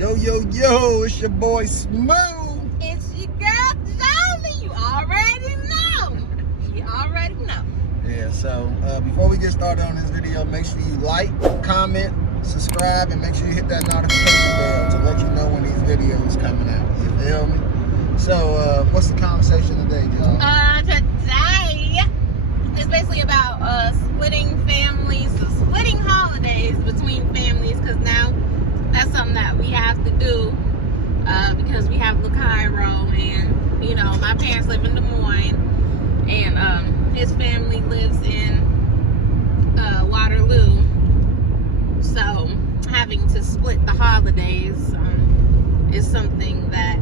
Yo, yo, yo, it's your boy Smooth. It's your girl, Jolly. You already know. You already know. Yeah, so before we get started on this video, make sure you like, comment, subscribe, and make sure you hit that notification bell to let you know when these videos coming out. You feel me? So, what's the conversation today, y'all? Today is basically about splitting families, splitting holidays between families, because now that's something that we have to do because we have Cairo, and you know my parents live in Des Moines, and his family lives in Waterloo. So having to split the holidays is something that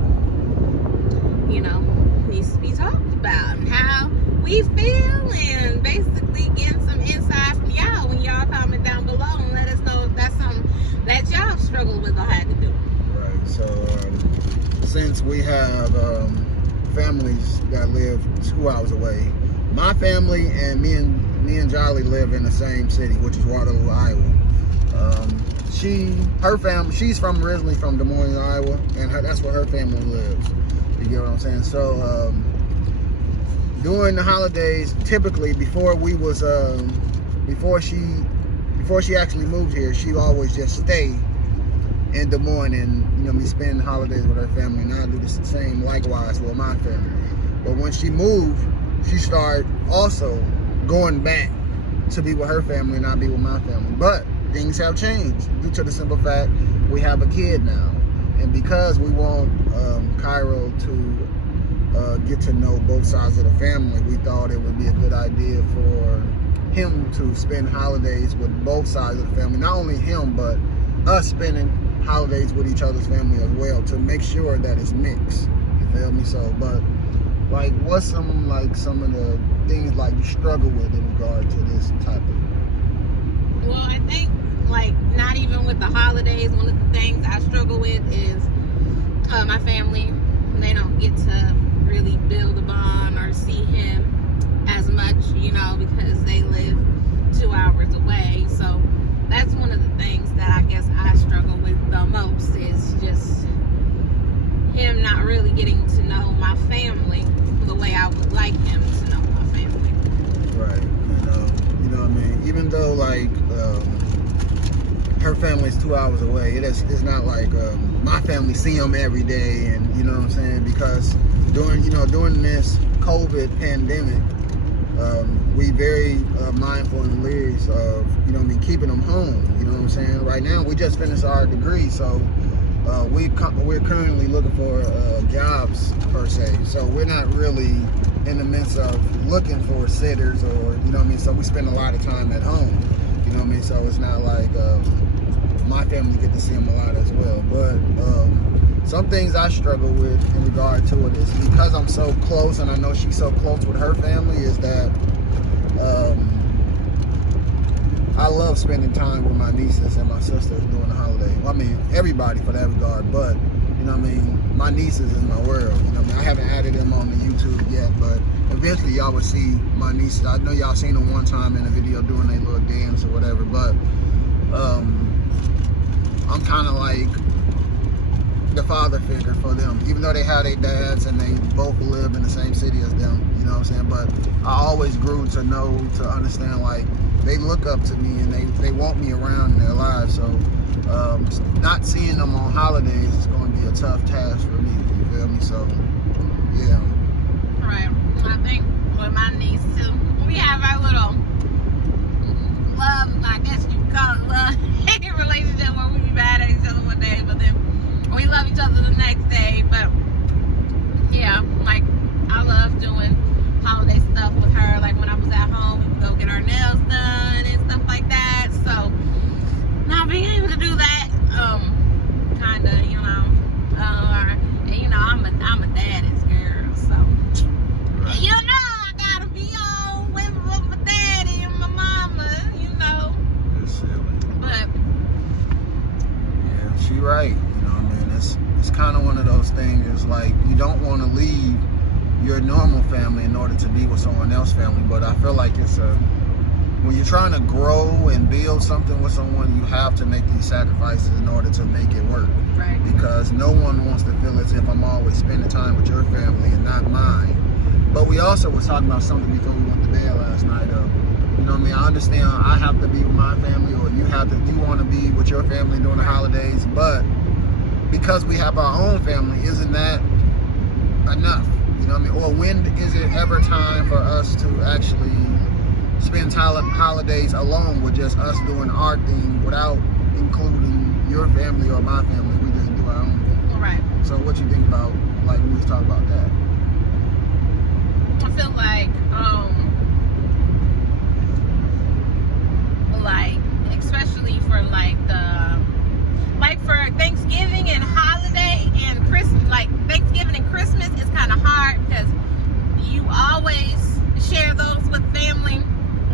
needs to be talked about, and how we feel, and basically getting some insight from y'all when y'all comment down below and let us know if that's something that y'all struggle with or had to do. Right, so since we have families that live 2 hours away, my family and me and Jolly live in the same city, which is Waterloo, Iowa. She's originally from Des Moines, Iowa, and that's where her family lives. You get what I'm saying? So during the holidays, typically before she actually moved here, she always just stay in Des Moines and spend holidays with her family. And I do the same likewise with my family. But when she moved, she started also going back to be with her family and not be with my family. But things have changed due to the simple fact we have a kid now. And because we want Cairo to get to know both sides of the family, we thought it would be a good idea for him to spend holidays with both sides of the family. Not only him, but us spending holidays with each other's family as well, to make sure that it's mixed. You feel me? So, but like, what's some of the things like you struggle with in regard to this type of? Well, I think not even with the holidays, one of the things I struggle with is my family. They don't get to really build a bond or see him as much, because they live 2 hours away. So that's one of the things that I guess I struggle with the most, is just him not really getting to know my family the way I would like him to know my family. Right. You know what I mean? Even though her family's 2 hours away, it's not like my family see him every day, and you know what I'm saying? Because during this COVID pandemic, we very mindful and leery of keeping them home. You know what I'm saying? Right now, we just finished our degree, so we're currently looking for jobs per se. So we're not really in the midst of looking for sitters, or So we spend a lot of time at home. You know what I mean? So it's not like my family get to see him a lot as well. But some things I struggle with in regard to it is because I'm so close, and I know she's so close with her family, is that I love spending time with my nieces and my sisters during the holiday. I mean, everybody for that regard, but my nieces is my world. I haven't added them on the YouTube yet, but eventually y'all will see my nieces. I know y'all seen them one time in a video doing their little dance or whatever, but I'm kind of like the father figure for them, even though they have their dads and they both live in the same city as them, you know what I'm saying? But I always grew to understand, they look up to me and they want me around in their lives. So not seeing them on holidays is going to be a tough task for me, you feel me? So yeah. Right. I think with my niece too, we have our little love, I guess you could call it love relationship, where we be mad at each other one day, but then we love each other the next day. But yeah, I love doing holiday stuff with her. Like when I was at home, we would go get our nails done and stuff like that. So not being able to do that, kinda, and I'm a daddy's girl, so right. I gotta be on with my daddy and my mama, It's silly. But yeah, she right. It's kind of one of those things. Is you don't want to leave your normal family in order to be with someone else's family, but I feel like it's when you're trying to grow and build something with someone, you have to make these sacrifices in order to make it work. Right. Because no one wants to feel as if I'm always spending time with your family and not mine. But we also were talking about something before we went to bed last night of, you know what I mean, I understand I have to be with my family, or you want to be with your family during the holidays, but because we have our own family, isn't that enough? You know what I mean? Or when is it ever time for us to actually spend holidays alone with just us doing our thing without including your family or my family? We just do our own thing. Right. So what you think about, like, we was talking about that? I feel like especially for for Thanksgiving and holiday and Christmas, like Thanksgiving and Christmas is kind of hard because you always share those with family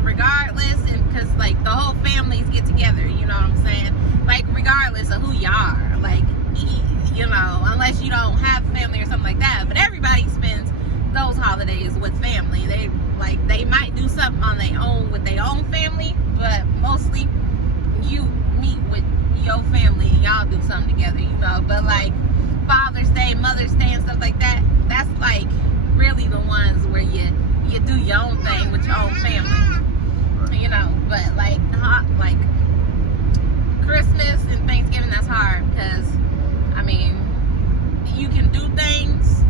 regardless, and because like the whole families get together, you know what I'm saying, like regardless of who you are, like, you know, unless you don't have family or something like that, but everybody spends those holidays with family. They might do something on their own with their own family, but mostly you meet with your family and y'all do something together, you know. But like Father's Day, Mother's Day and stuff like that, that's like really the ones where you do your own thing with your own family, you know. But like Christmas and Thanksgiving, that's hard because I mean you can do things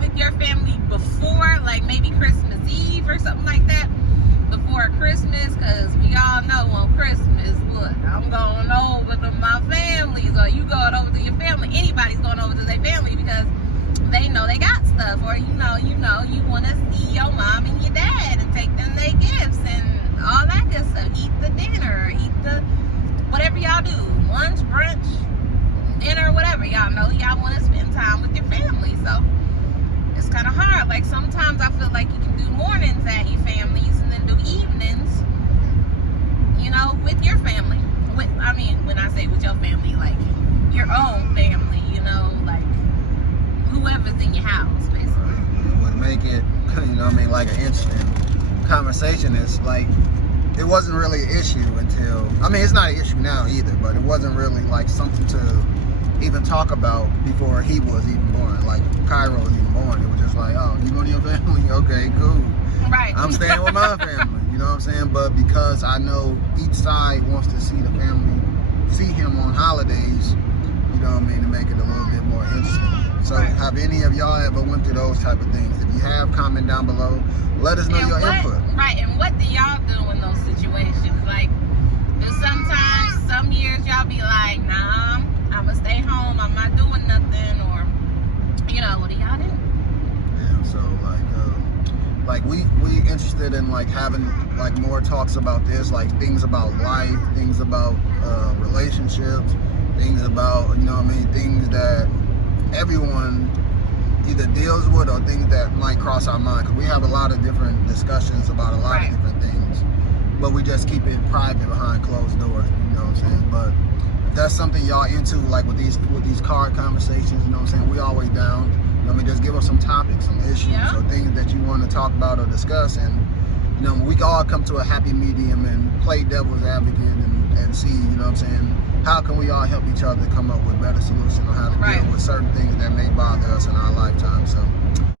with your family before, like maybe Christmas Eve or something like that, before Christmas, because we all know on Christmas, look, I'm going over to my family's, or you going over to your family. Anybody's going over to their family because they know they got stuff, or you know, you want to see your mom and your dad and take them their gifts and all that good stuff. Eat the dinner, eat the whatever y'all do, lunch, brunch, dinner, whatever. Y'all know y'all want to spend time with your family, so it's kind of hard. Like sometimes I feel like you can do mornings at your families and then do evenings, you know, with your family. I mean, when I say with your family, like your own family, you know, like whoever's in your house, basically. It would make it, you know what I mean, like an interesting conversation. It's like, it wasn't really an issue until, I mean, it's not an issue now either, but it wasn't really like something to even talk about before he was even born. Like Cairo was even born. It was just like, oh, you going to your family? Okay, cool. Right. I'm staying with my family. You know what I'm saying? But because I know each side wants to see the family, see him on holidays, you know what I mean, to make it a little bit more interesting. So have any of y'all ever went through those type of things? If you have, comment down below. Let us know your input. Right, and what do y'all do in those situations? Like, sometimes, some years y'all be like, nah, I'm gonna stay home, I'm not doing nothing, or, you know, what do y'all do? Yeah, so like we interested in like having like more talks about this, like things about life, things about relationships, things about, you know what I mean, things that everyone either deals with or things that might cross our mind, because we have a lot of different discussions about a lot of different things, but we just keep it private behind closed doors, you know what I'm saying? But if that's something y'all into, like with these card conversations, you know what I'm saying, we always down. You know what I mean, just give us some topics, some issues, or things that you want to talk about or discuss, and you know, we can all come to a happy medium and play devil's advocate and see, you know what I'm saying, how can we all help each other come up with better solutions on how to deal with certain things that may bother us in our lifetime. So